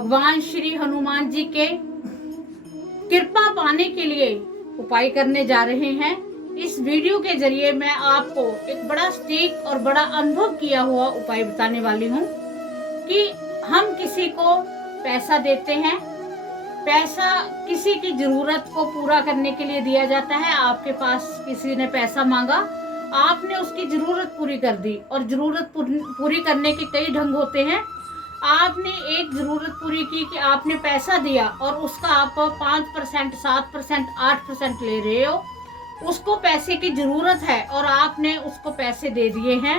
भगवान श्री हनुमान जी के कृपा पाने के लिए उपाय करने जा रहे हैं। इस वीडियो के जरिए मैं आपको एक बड़ा स्टेक और बड़ा अनुभव किया हुआ उपाय बताने वाली हूँ कि हम किसी को पैसा देते हैं। पैसा किसी की जरूरत को पूरा करने के लिए दिया जाता है। आपके पास किसी ने पैसा मांगा, आपने उसकी जरूरत पूरी कर दी, और जरूरत पूरी करने के कई ढंग होते हैं। आपने एक जरूरत पूरी की कि आपने पैसा दिया और उसका आप 5%, 7%, 8% ले रहे हो। उसको पैसे की जरूरत है और आपने उसको पैसे दे दिए हैं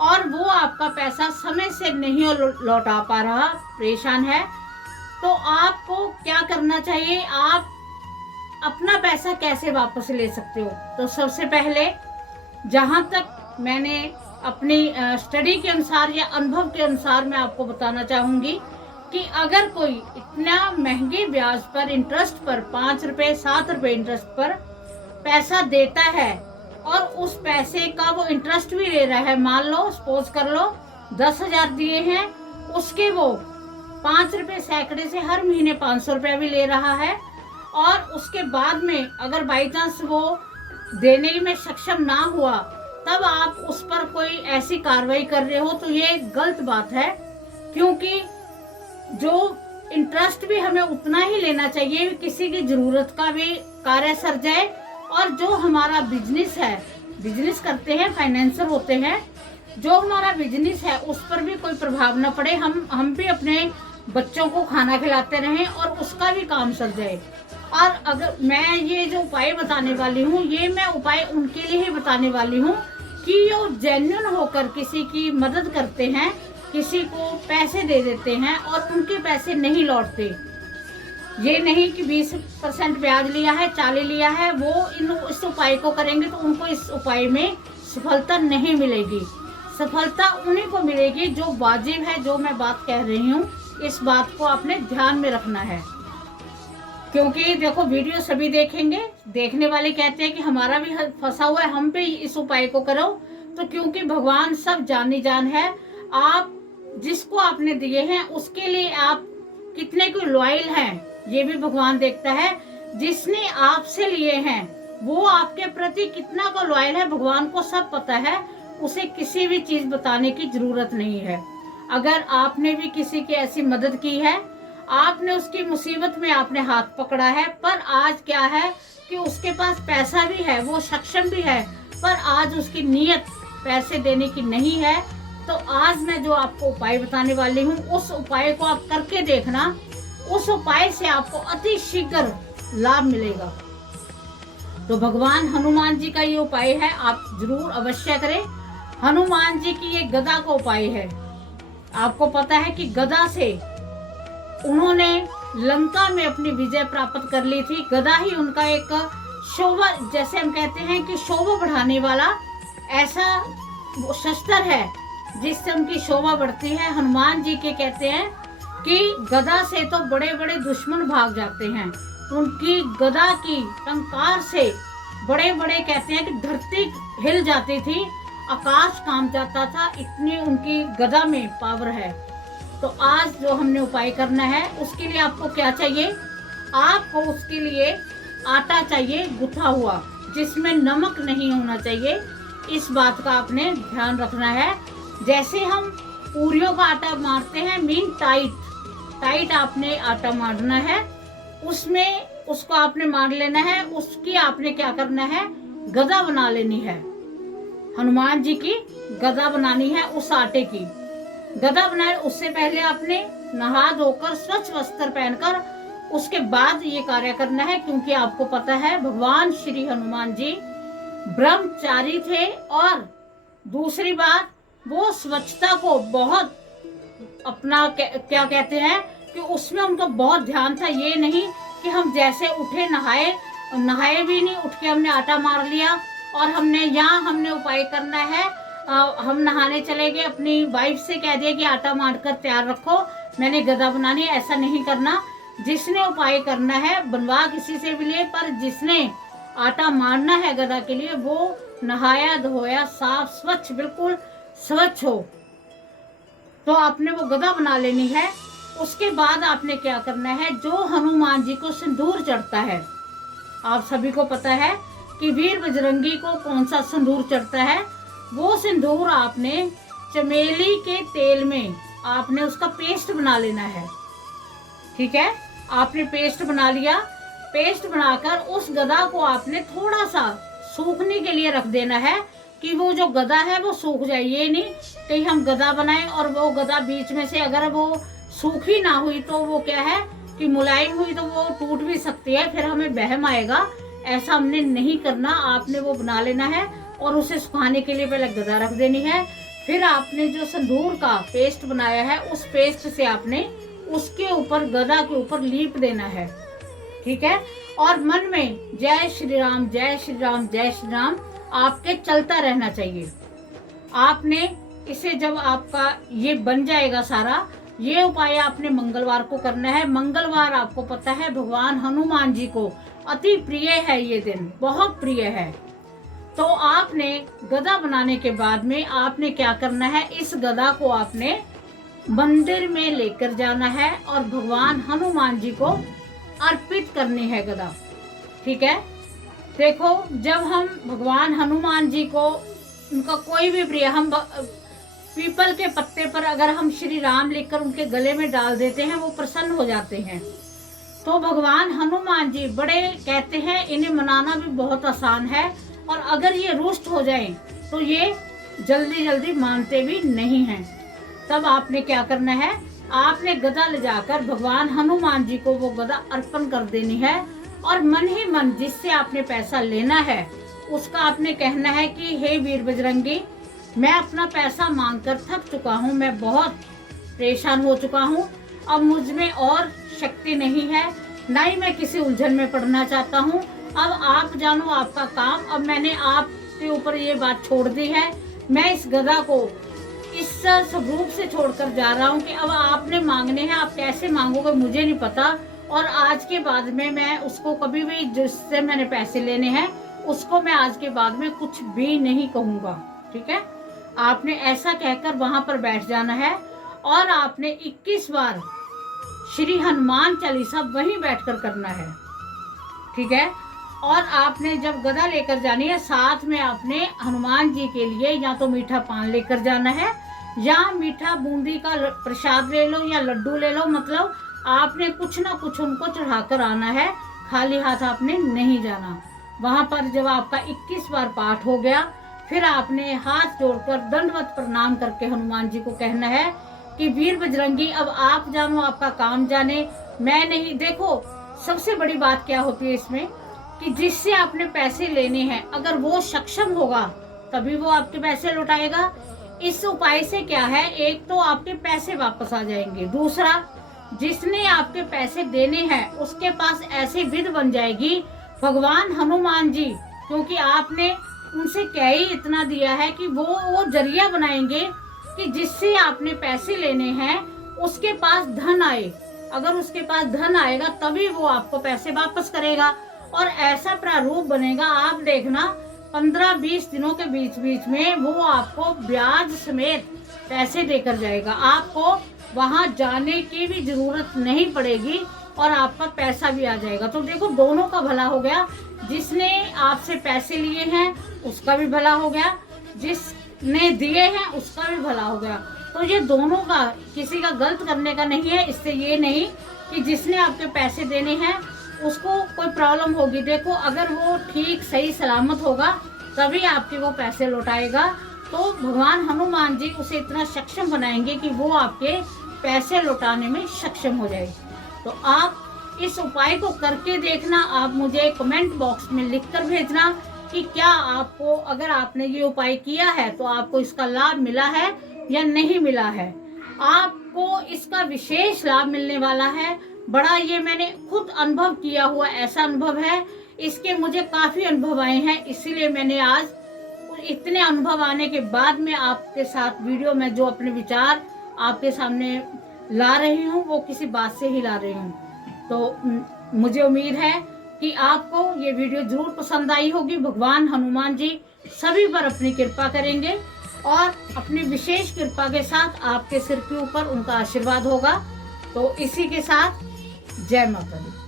और वो आपका पैसा समय से नहीं लौटा पा रहा, परेशान है। तो आपको क्या करना चाहिए? आप अपना पैसा कैसे वापस ले सकते हो? तो सबसे पहले, जहां तक मैंने अपनी स्टडी के अनुसार या अनुभव के अनुसार मैं आपको बताना चाहूंगी कि अगर कोई इतना महंगे ब्याज पर, इंटरेस्ट पर, 5 रुपए 7 रुपए इंटरेस्ट पर पैसा देता है और उस पैसे का वो इंटरेस्ट भी ले रहा है, मान लो, सपोज कर लो 10,000 दिए हैं, उसके वो 5 रुपए सैकड़े से हर महीने 500 रुपया भी ले रहा है, और उसके बाद में अगर बाई चांस वो देने में सक्षम ना हुआ तब आप उस पर कोई ऐसी कार्रवाई कर रहे हो, तो ये गलत बात है। क्योंकि जो इंटरेस्ट भी हमें उतना ही लेना चाहिए, किसी की जरूरत का भी कार्य सर जाए, और जो हमारा बिजनेस है, बिजनेस करते हैं, फाइनेंसर होते हैं, जो हमारा बिजनेस है उस पर भी कोई प्रभाव न पड़े, हम भी अपने बच्चों को खाना खिलाते रहें और उसका भी काम सर जाए। और अगर मैं ये जो उपाय बताने वाली हूँ, ये मैं उपाय उनके लिए ही बताने वाली हूँ कि वो जेन्युइन होकर किसी की मदद करते हैं, किसी को पैसे दे देते हैं और उनके पैसे नहीं लौटते। ये नहीं कि 20% ब्याज लिया है, 40 लिया है, वो इस उपाय को करेंगे तो उनको इस उपाय में सफलता नहीं मिलेगी। सफलता उन्हीं को मिलेगी जो वाजिब है। जो मैं बात कह रही हूँ, इस बात को आपने ध्यान में रखना है। क्योंकि देखो, वीडियो सभी देखेंगे, देखने वाले कहते हैं कि हमारा भी फंसा हुआ है, हम पे इस उपाय को करो। तो क्योंकि भगवान सब जानी जान है, आप जिसको आपने दिए हैं उसके लिए आप कितने को लॉयल हैं ये भी भगवान देखता है। जिसने आपसे लिए हैं वो आपके प्रति कितना को लॉयल है, भगवान को सब पता है। उसे किसी भी चीज बताने की जरूरत नहीं है। अगर आपने भी किसी की ऐसी मदद की है, आपने उसकी मुसीबत में आपने हाथ पकड़ा है, पर आज क्या है कि उसके पास पैसा भी है, वो सक्षम भी है, पर आज उसकी नीयत पैसे देने की नहीं है, तो आज मैं जो आपको उपाय बताने वाली हूँ, उस उपाय को आप करके देखना। उस उपाय से आपको अति शीघ्र लाभ मिलेगा। तो भगवान हनुमान जी का ये उपाय है, आप जरूर अवश्य करें। हनुमान जी की ये गदा का उपाय है। आपको पता है कि गदा से उन्होंने लंका में अपनी विजय प्राप्त कर ली थी। गदा ही उनका एक शोभा, जैसे हम कहते हैं कि शोभा बढ़ाने वाला ऐसा शस्त्र है जिससे उनकी शोभा बढ़ती है। हनुमान जी के कहते हैं कि गदा से तो बड़े बड़े दुश्मन भाग जाते हैं। उनकी गदा की टंकार से बड़े बड़े, कहते हैं कि धरती हिल जाती थी, आकाश कांप जाता था, इतनी उनकी गदा में पावर है। तो आज जो हमने उपाय करना है, उसके लिए आपको क्या चाहिए? आपको उसके लिए आटा चाहिए गुथा हुआ, जिसमें नमक नहीं होना चाहिए। इस बात का आपने ध्यान रखना है। जैसे हम पूरियों का आटा मारते हैं, मीन टाइट आपने आटा मारना है, उसमें उसको आपने मार लेना है। उसकी आपने क्या करना है? गदा बना लेनी है। हनुमान जी की गदा बनानी है। उस आटे की गदा बनाए उससे पहले आपने नहा धोकर स्वच्छ वस्त्र पहनकर उसके बाद ये कार्य करना है। क्योंकि आपको पता है भगवान श्री हनुमान जी ब्रह्मचारी थे, और दूसरी बात, वो स्वच्छता को बहुत अपना क्या कहते हैं कि उसमें उनका बहुत ध्यान था। ये नहीं कि हम जैसे उठे नहाए भी नहीं, उठ के हमने आटा मार लिया और हमने उपाय करना है, हम नहाने चले गए, अपनी वाइफ से कह दिया कि आटा मार कर तैयार रखो, मैंने गदा बनानी है। ऐसा नहीं करना। जिसने उपाय करना है, बनवा किसी से भी ले, पर जिसने आटा मारना है गदा के लिए, वो नहाया धोया, साफ स्वच्छ, बिल्कुल स्वच्छ हो। तो आपने वो गदा बना लेनी है। उसके बाद आपने क्या करना है, जो हनुमान जी को सिंदूर चढ़ता है, आप सभी को पता है कि वीर बजरंगी को कौन सा सिंदूर चढ़ता है, वो सिंदूर आपने चमेली के तेल में आपने उसका पेस्ट बना लेना है। ठीक है, आपने पेस्ट बना लिया। पेस्ट बनाकर उस गदा को आपने थोड़ा सा सूखने के लिए रख देना है कि वो जो गदा है वो सूख जाए। ये नहीं कि हम गदा बनाएं और वो गदा बीच में से अगर वो सूखी ना हुई तो वो क्या है कि मुलायम हुई तो वो टूट भी सकती है, फिर हमें वहम आएगा। ऐसा हमने नहीं करना, आपने वो बना लेना है और उसे सुखाने के लिए पहले गदा रख देनी है। फिर आपने जो सिंदूर का पेस्ट बनाया है उस पेस्ट से आपने उसके ऊपर गदा के ऊपर लीप देना है। ठीक है, और मन में जय श्री राम जय श्री राम जय श्री राम आपके चलता रहना चाहिए। आपने इसे जब आपका ये बन जाएगा सारा, ये उपाय आपने मंगलवार को करना है। मंगलवार आपको पता है भगवान हनुमान जी को अति प्रिय है, ये दिन बहुत प्रिय है। तो आपने गदा बनाने के बाद में आपने क्या करना है, इस गदा को आपने मंदिर में लेकर जाना है और भगवान हनुमान जी को अर्पित करनी है गदा। ठीक है, देखो जब हम भगवान हनुमान जी को उनका कोई भी प्रिय, हम पीपल के पत्ते पर अगर हम श्री राम लिखकर उनके गले में डाल देते हैं वो प्रसन्न हो जाते हैं। तो भगवान हनुमान जी बड़े कहते हैं, इन्हें मनाना भी बहुत आसान है और अगर ये रुष्ट हो जाएं तो ये जल्दी जल्दी मानते भी नहीं हैं। तब आपने क्या करना है, आपने गदा ले जाकर भगवान हनुमान जी को वो गदा अर्पण कर देनी है और मन ही मन जिससे आपने पैसा लेना है उसका आपने कहना है कि हे वीर बजरंगी, मैं अपना पैसा मांगकर थक चुका हूँ, मैं बहुत परेशान हो चुका हूँ, अब मुझ में और शक्ति नहीं है, ना ही मैं किसी उलझन में पड़ना चाहता हूँ। अब आप जानो आपका काम, अब मैंने आपके ऊपर ये बात छोड़ दी है। मैं इस गदा को इस स्वरूप से छोड़कर जा रहा हूँ कि अब आपने मांगने हैं, आप कैसे मांगोगे मुझे नहीं पता, और आज के बाद में मैं उसको कभी भी जिससे मैंने पैसे लेने हैं उसको मैं आज के बाद में कुछ भी नहीं कहूँगा। ठीक है, आपने ऐसा कहकर वहां पर बैठ जाना है और आपने 21 बार श्री हनुमान चालीसा वहीं बैठकर करना है। ठीक है, और आपने जब गदा लेकर जानी है साथ में आपने हनुमान जी के लिए या तो मीठा पान लेकर जाना है या मीठा बूंदी का प्रसाद ले लो या लड्डू ले लो, मतलब आपने कुछ ना कुछ उनको चढ़ाकर आना है, खाली हाथ आपने नहीं जाना। वहां पर जब आपका 21 बार पाठ हो गया फिर आपने हाथ जोड़कर दंडवत प्रणाम करके हनुमान जी को कहना है कि वीर बजरंगी अब आप जानो आपका काम जाने, मैं नहीं। देखो सबसे बड़ी बात क्या होती है इसमें कि जिससे आपने पैसे लेने हैं अगर वो सक्षम होगा तभी वो आपके पैसे लौटाएगा। इस उपाय से क्या है, एक तो आपके पैसे वापस आ जाएंगे, दूसरा जिसने आपके पैसे देने हैं उसके पास ऐसी विध बन जाएगी भगवान हनुमान जी, क्योंकि आपने उनसे क्या ही इतना दिया है कि वो जरिया बनाएंगे कि जिससे आपने पैसे लेने हैं उसके पास धन आए। अगर उसके पास धन आएगा तभी वो आपको पैसे वापस करेगा और ऐसा प्रारूप बनेगा, आप देखना 15-20 दिनों के बीच बीच में वो आपको ब्याज समेत पैसे देकर जाएगा। आपको वहां जाने की भी जरूरत नहीं पड़ेगी और आपका पैसा भी आ जाएगा। तो देखो दोनों का भला हो गया, जिसने आपसे पैसे लिए हैं उसका भी भला हो गया, जिसने दिए हैं उसका भी भला हो गया। तो ये दोनों का, किसी का गलत करने का नहीं है। इससे ये नहीं कि जिसने आपके पैसे देने हैं उसको कोई प्रॉब्लम होगी। देखो अगर वो ठीक सही सलामत होगा तभी आपके वो पैसे लौटाएगा। तो भगवान हनुमान जी उसे इतना सक्षम बनाएंगे कि वो आपके पैसे लौटाने में सक्षम हो जाए। तो आप इस उपाय को करके देखना। आप मुझे कमेंट बॉक्स में लिखकर भेजना कि क्या आपको, अगर आपने ये उपाय किया है तो आपको इसका लाभ मिला है या नहीं मिला है। आपको इसका विशेष लाभ मिलने वाला है। बड़ा ये मैंने खुद अनुभव किया हुआ ऐसा अनुभव है, इसके मुझे काफी अनुभव आए हैं, इसीलिए मैंने आज इतने अनुभव आने के बाद में आपके साथ वीडियो में जो अपने विचार आपके सामने ला रही हूँ वो किसी बात से ही ला रही हूँ। तो मुझे उम्मीद है कि आपको ये वीडियो जरूर पसंद आई होगी। भगवान हनुमान जी सभी पर अपनी कृपा करेंगे और अपनी विशेष कृपा के साथ आपके सिर के ऊपर उनका आशीर्वाद होगा। तो इसी के साथ जय माता दी।